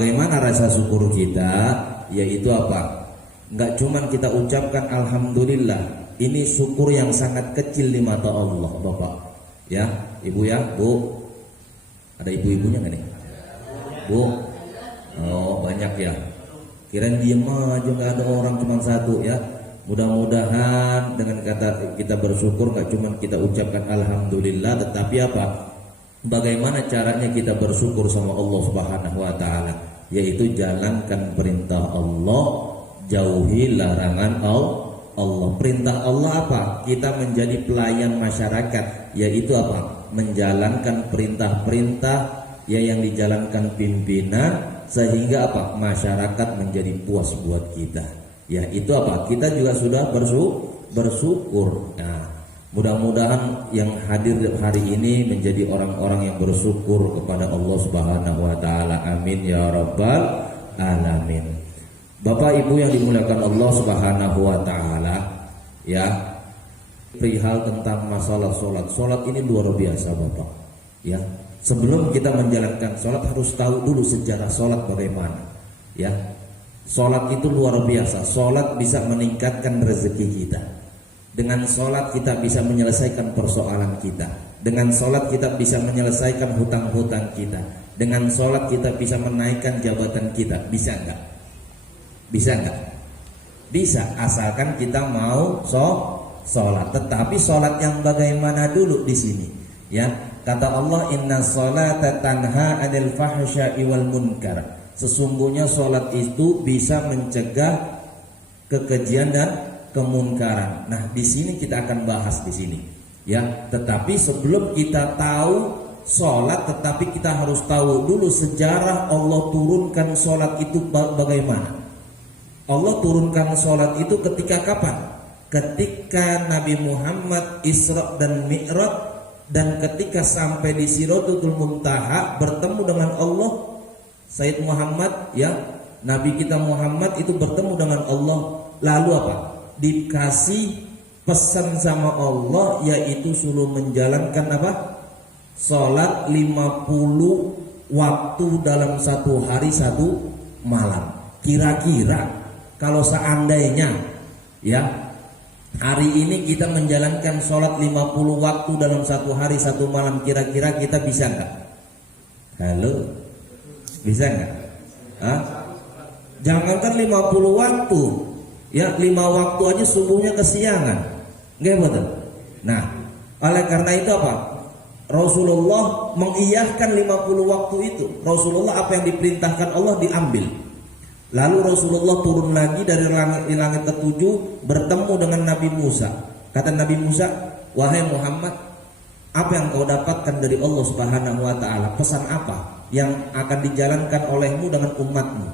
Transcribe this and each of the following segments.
bagaimana rasa syukur kita? Yaitu apa? Enggak cuman kita ucapkan alhamdulillah. Ini syukur yang sangat kecil di mata Allah, Bapak. Ya, Ibu ya, Bu. Ada ibu-ibunya enggak nih? Bu. Oh, banyak ya. Kirain diem aja, nggak ada orang, cuma satu ya. Mudah-mudahan dengan kata kita bersyukur nggak cuma kita ucapkan alhamdulillah, tetapi apa? Bagaimana caranya kita bersyukur sama Allah Subhanahu wa taala? Yaitu jalankan perintah Allah, jauhi larangan Allah. Perintah Allah apa? Kita menjadi pelayan masyarakat, yaitu apa? Menjalankan perintah-perintah yang dijalankan pimpinan, sehingga apa? Masyarakat menjadi puas buat kita. Ya, itu apa? Kita juga sudah bersyukur. Nah, mudah-mudahan yang hadir hari ini menjadi orang-orang yang bersyukur kepada Allah Subhanahu wa taala. Amin ya rabbal alamin. Bapak Ibu yang dimuliakan Allah Subhanahu wa taala, ya. Perihal tentang masalah salat. Salat ini luar biasa, Bapak. Ya. Sebelum kita menjalankan sholat harus tahu dulu sejarah sholat bagaimana. Ya, sholat itu luar biasa. Sholat bisa meningkatkan rezeki kita. Dengan sholat kita bisa menyelesaikan persoalan kita. Dengan sholat kita bisa menyelesaikan hutang-hutang kita. Dengan sholat kita bisa menaikkan jabatan kita. Bisa enggak? Bisa enggak? Bisa, asalkan kita mau sholat. Tetapi sholat yang bagaimana dulu di sini? Ya. Kata Allah, inna sholata tanha 'anil fahsya'i wal munkar. Sesungguhnya sholat itu bisa mencegah kekejian dan kemunkaran. Nah, di sini kita akan bahas di sini. Ya, tetapi sebelum kita tahu sholat, tetapi kita harus tahu dulu sejarah Allah turunkan sholat itu bagaimana. Allah turunkan sholat itu ketika kapan? Ketika Nabi Muhammad Isra dan Mi'raj. Dan ketika sampai di Sidratul Muntaha bertemu dengan Allah, Sayyid Muhammad, ya, Nabi kita Muhammad itu bertemu dengan Allah. Lalu apa? Dikasih pesan sama Allah, yaitu suruh menjalankan apa? Salat 50 waktu dalam satu hari satu malam. Kira-kira kalau seandainya, ya, hari ini kita menjalankan sholat 50 waktu dalam satu hari satu malam, kira-kira kita bisa enggak? Halo? Bisa enggak? Hah? Jangankan 50 waktu, ya 5 waktu aja subuhnya kesiangan. Enggak betul? Nah, oleh karena itu apa? Rasulullah mengiyahkan 50 waktu itu. Rasulullah apa yang diperintahkan Allah diambil. Lalu Rasulullah turun lagi dari langit ketujuh, bertemu dengan Nabi Musa. Kata Nabi Musa, wahai Muhammad, apa yang kau dapatkan dari Allah Subhanahu wa taala? Pesan apa yang akan dijalankan olehmu dengan umatmu?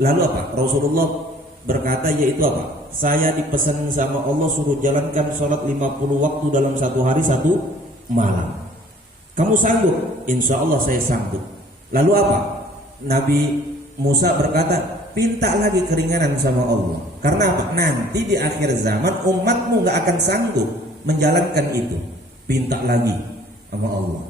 Lalu apa? Rasulullah berkata, yaitu apa? Saya dipesan sama Allah suruh jalankan sholat 50 waktu dalam satu hari satu malam. Kamu sanggup? Insya Allah saya sanggup. Lalu apa? Nabi Musa berkata, minta lagi keringanan sama Allah. Karena apa? Nanti di akhir zaman umatmu gak akan sanggup menjalankan itu. Minta lagi sama Allah.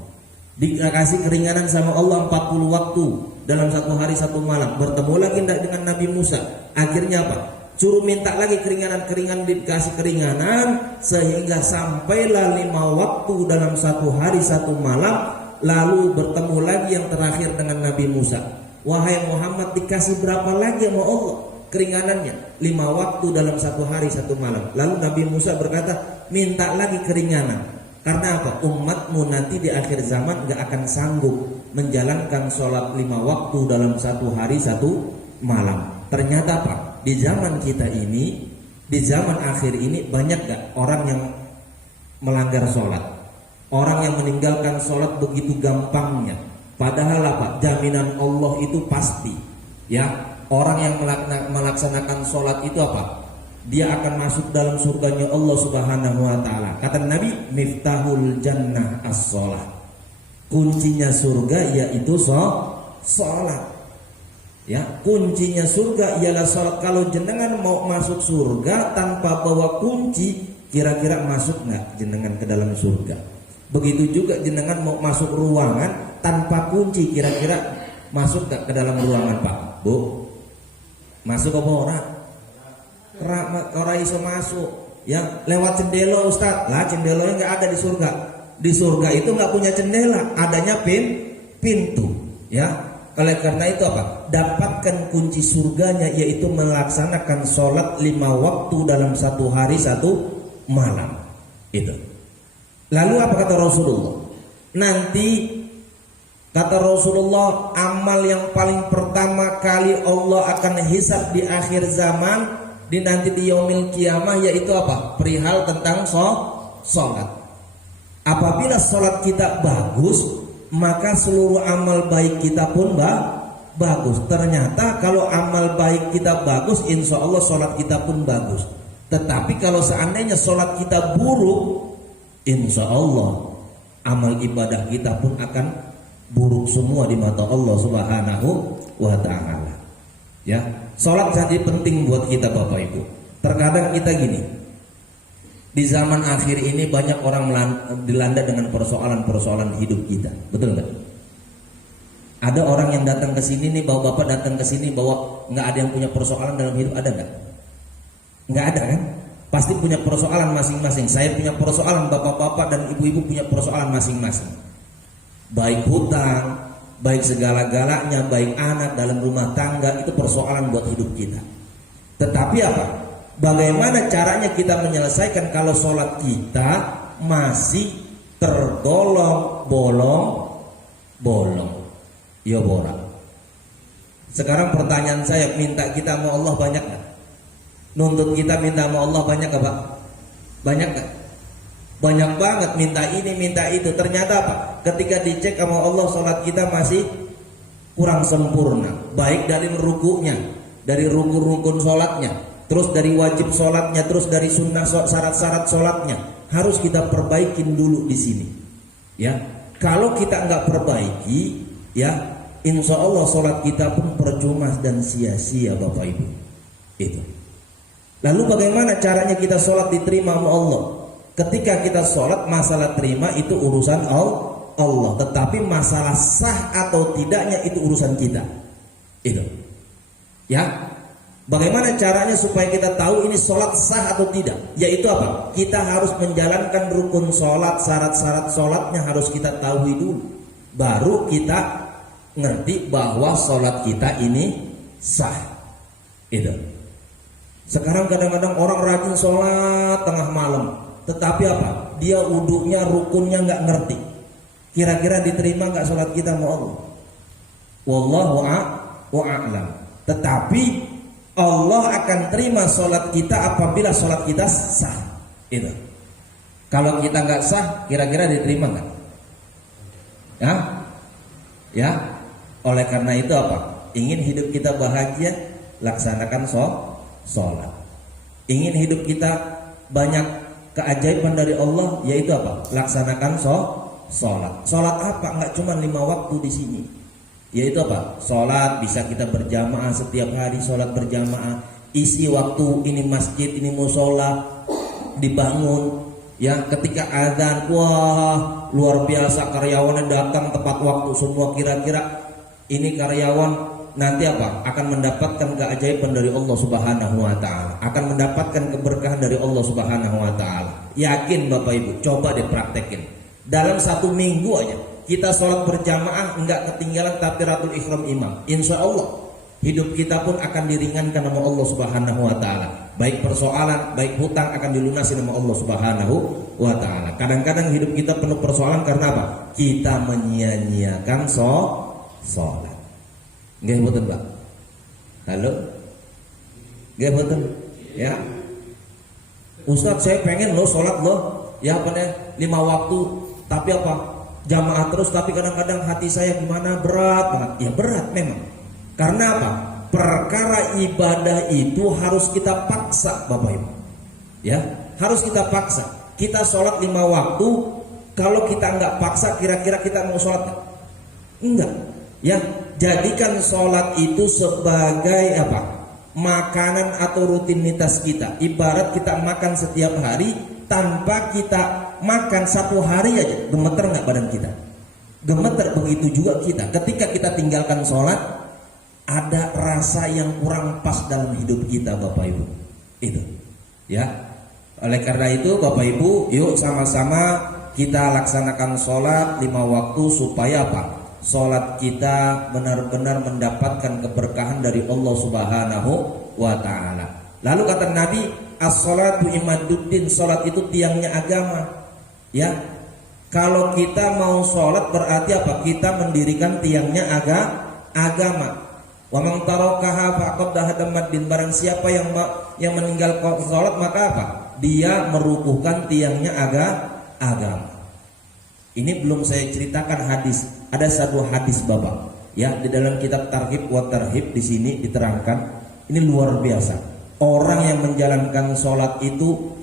Dikasih keringanan sama Allah 40 waktu dalam satu hari satu malam. Bertemu lagi dengan Nabi Musa. Akhirnya apa? Suruh minta lagi keringanan, dikasih keringanan, sehingga sampailah 5 waktu dalam satu hari satu malam. Lalu bertemu lagi yang terakhir dengan Nabi Musa. Wahai Muhammad, dikasih berapa lagi sama Allah keringanannya? 5 waktu dalam satu hari satu malam. Lalu Nabi Musa berkata, minta lagi keringanan. Karena apa? Umatmu nanti di akhir zaman gak akan sanggup menjalankan sholat 5 waktu dalam satu hari satu malam. Ternyata apa? Di zaman kita ini, di zaman akhir ini, banyak gak orang yang melanggar sholat? Orang yang meninggalkan sholat begitu gampangnya. Padahal apa? Jaminan Allah itu pasti. Ya, orang yang melaksanakan sholat itu apa? Dia akan masuk dalam surganya Allah Subhanahu wa taala. Kata Nabi, miftahul jannah as-shalah. Kuncinya surga yaitu sholat. Ya, kuncinya surga ialah sholat. Kalau jenengan mau masuk surga tanpa bawa kunci, kira-kira masuk nggak jenengan ke dalam surga? Begitu juga jenengan mau masuk ruangan tanpa kunci, kira-kira Masuk gak ke dalam ruangan Pak, Bu? Masuk apa ora? Ora iso masuk. Ya, lewat jendela Ustaz. Lah jendelanya nggak ada di surga. Di surga itu nggak punya jendela, adanya pintu. Ya, oleh karena itu apa? Dapatkan kunci surganya, yaitu melaksanakan sholat 5 waktu dalam 1 hari 1 malam. Itu. Lalu apa kata Rasulullah? Nanti kata Rasulullah, amal yang paling pertama kali Allah akan hisab di akhir zaman, di nanti di yaumil kiamah, yaitu apa? Perihal tentang sholat. Apabila sholat kita bagus, maka seluruh amal baik kita pun bagus. Ternyata kalau amal baik kita bagus, insya Allah sholat kita pun bagus. Tetapi kalau seandainya sholat kita buruk, insya Allah amal ibadah kita pun akan buruk semua di mata Allah Subhanahu wa ta'ala. Ya, sholat jadi penting buat kita Bapak Ibu. Terkadang kita gini, di zaman akhir ini banyak orang dilanda dengan persoalan-persoalan hidup kita. Betul nggak? Ada orang yang datang ke sini nih, bawa Bapak datang ke sini bawa nggak ada yang punya persoalan dalam hidup, ada nggak? Nggak ada kan? Pasti punya persoalan masing-masing. Saya punya persoalan, bapak-bapak dan ibu-ibu punya persoalan masing-masing. Baik hutang, baik segala-galanya, baik anak dalam rumah tangga, itu persoalan buat hidup kita. Tetapi apa? Bagaimana caranya kita menyelesaikan kalau sholat kita masih tergolong bolong? Ya borak. Sekarang pertanyaan saya, minta kita sama Allah banyak gak? Nuntut kita minta sama Allah banyak gak Pak? Banyak gak? Banyak banget, minta ini minta itu. Ternyata apa? Ketika dicek sama Allah, sholat kita masih kurang sempurna. Baik dari rukunya, dari rukun-rukun sholatnya, terus dari wajib sholatnya, terus dari sunnah syarat-syarat sholatnya, harus kita perbaikin dulu di sini. Ya, kalau kita nggak perbaiki, ya, insya Allah sholat kita pun percuma dan sia-sia Bapak Ibu. Itu. Lalu bagaimana caranya kita sholat diterima sama Allah? Ketika kita sholat, masalah terima itu urusan Allah, tetapi masalah sah atau tidaknya itu urusan kita. Itu. Ya. Bagaimana caranya supaya kita tahu ini sholat sah atau tidak? Yaitu apa? Kita harus menjalankan rukun sholat, syarat-syarat sholatnya harus kita tahu dulu. Baru kita ngerti bahwa sholat kita ini sah. Itu. Sekarang kadang-kadang orang rajin sholat tengah malam, tetapi apa? Dia wudhunya, rukunnya nggak ngerti. Kira-kira diterima nggak sholat kita sama Allah? Wallahu a'lam. Tetapi Allah akan terima sholat kita apabila sholat kita sah. Itu. Kalau kita nggak sah, kira-kira diterima nggak? Ya, ya. Oleh karena itu apa? Ingin hidup kita bahagia, laksanakan sholat. Ingin hidup kita banyak keajaiban dari Allah, yaitu apa? Laksanakan sholat. Sholat apa? Nggak cuma 5 waktu di sini. Yaitu apa? Sholat bisa kita berjamaah setiap hari, sholat berjamaah. Isi waktu, ini masjid, ini musola, dibangun. Ya, ketika azan, wah luar biasa, karyawannya datang tepat waktu semua. Kira-kira ini karyawan nanti apa? Akan mendapatkan keajaiban dari Allah Subhanahu wa ta'ala, akan mendapatkan keberkahan dari Allah Subhanahu wa ta'ala. Yakin Bapak Ibu, coba deh praktekin. Dalam 1 minggu aja kita sholat berjamaah, enggak ketinggalan takbiratul ihram imam. Insya Allah hidup kita pun akan diringankan sama Allah Subhanahu wa ta'ala. Baik persoalan, baik hutang akan dilunasi sama Allah Subhanahu wa ta'ala. Kadang-kadang hidup kita penuh persoalan karena apa? Kita menyia-nyiakan sholat. Nggih mboten, Pak? Halo? Nggih mboten? Ya. Ustaz, saya pengen lo sholat lo, ya apa nih 5 waktu, tapi apa? Jamaah terus, tapi kadang-kadang hati saya gimana, berat banget. Ya berat memang. Karena apa? Perkara ibadah itu harus kita paksa, Bapak Ibu. Ya, harus kita paksa. Kita sholat 5 waktu, kalau kita nggak paksa, kira-kira kita mau sholat enggak? Ya, jadikan sholat itu sebagai apa? Makanan atau rutinitas kita. Ibarat kita makan setiap hari, tanpa kita makan 1 hari aja gemeter nggak badan kita? Gemeter. Begitu juga kita. Ketika kita tinggalkan sholat, ada rasa yang kurang pas dalam hidup kita, Bapak Ibu. Itu, ya. Oleh karena itu, Bapak Ibu, yuk sama-sama kita laksanakan sholat 5 waktu supaya apa? Sholat kita benar-benar mendapatkan keberkahan dari Allah Subhanahu wa Ta'ala. Lalu kata Nabi, as-sholatu imaduddin, sholat itu tiangnya agama. Ya, kalau kita mau sholat berarti apa? Kita mendirikan tiangnya agama. Wa man tarakaha faqad hadamad din, barang siapa yang meninggalkan salat maka apa? Dia merubuhkan tiangnya agama. Ini belum saya ceritakan hadis. Ada satu hadis Bapak, ya, di dalam kitab Targhib wa Tarhib di sini diterangkan. Ini luar biasa. Orang yang menjalankan salat itu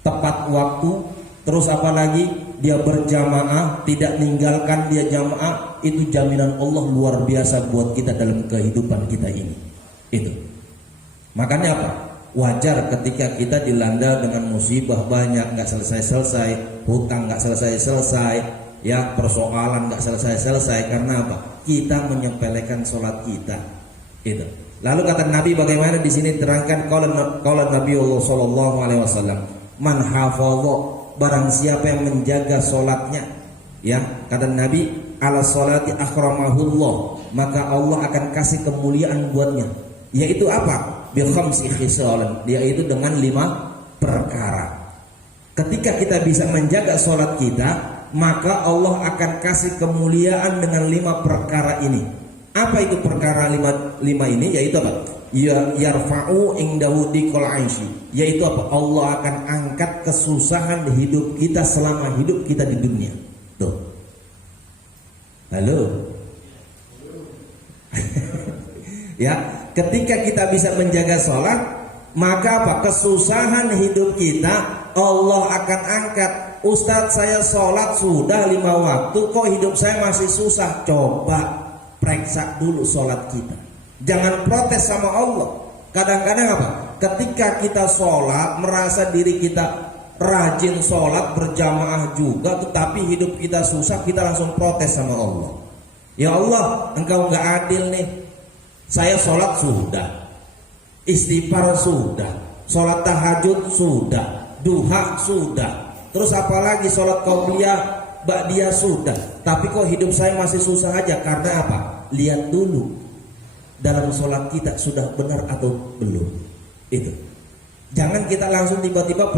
tepat waktu, terus apalagi dia berjamaah, tidak meninggalkan dia jamaah, itu jaminan Allah luar biasa buat kita dalam kehidupan kita ini. Itu. Makanya apa? Wajar ketika kita dilanda dengan musibah banyak, nggak selesai-selesai, hutang nggak selesai-selesai, ya, persoalan nggak selesai-selesai. Karena apa? Kita menyepelekan sholat kita. Itu. Lalu kata Nabi bagaimana di sini terangkan kalau Nabi Allah Shallallahu Alaihi Wasallam, man hafadha, barang siapa yang menjaga solatnya, ya, kata Nabi, ala solati akramahullah, maka Allah akan kasih kemuliaan buatnya. Yaitu apa? Bi khamsi khisalan, yaitu dengan 5 perkara. Ketika kita bisa menjaga solat kita, maka Allah akan kasih kemuliaan dengan 5 perkara ini. Apa itu perkara 5 ini? Yaitu apa? Ya, yarfa'u indahu diqal aishi, yaitu apa? Allah akan angkat kesusahan hidup kita selama hidup kita di dunia. Tuh. Halo. Ya, ketika kita bisa menjaga sholat, maka apa? Kesusahan hidup kita Allah akan angkat. Ustadz, saya sholat sudah 5 waktu, kok hidup saya masih susah? Coba periksa dulu sholat kita. Jangan protes sama Allah. Kadang-kadang apa? Ketika kita sholat, merasa diri kita rajin sholat, berjamaah juga, tetapi hidup kita susah, kita langsung protes sama Allah. Ya Allah, Engkau gak adil nih. Saya sholat sudah, istighfar sudah, sholat tahajud sudah, duha sudah, terus apalagi sholat qabliyah, ba'diyah sudah, tapi kok hidup saya masih susah aja. Karena apa? Lihat dulu dalam sholat kita sudah benar atau belum. Itu. Jangan kita langsung tiba-tiba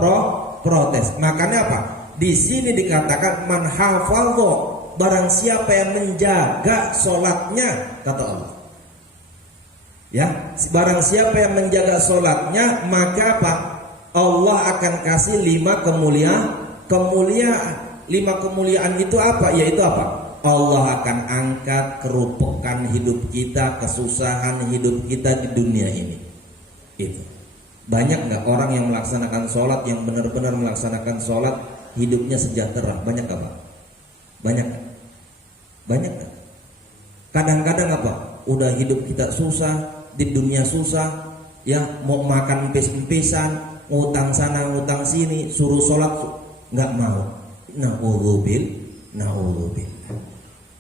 protes. Makanya apa? Di sini dikatakan man hafadha, barang siapa yang menjaga sholatnya, kata Allah. Ya, barang siapa yang menjaga sholatnya, maka apa? Allah akan kasih 5 kemuliaan. 5 kemuliaan itu apa? Yaitu apa? Allah akan angkat kerupukan hidup kita, kesusahan hidup kita di dunia ini. Itu. Banyak nggak orang yang melaksanakan sholat, yang benar-benar melaksanakan sholat, hidupnya sejahtera? Banyak nggak Pak? Banyak nggak? Banyak nggak? Kadang-kadang apa? Udah hidup kita susah, di dunia susah, ya, mau makan empis-empisan, ngutang sana ngutang sini, suruh sholat nggak mau. Na'udzubillah.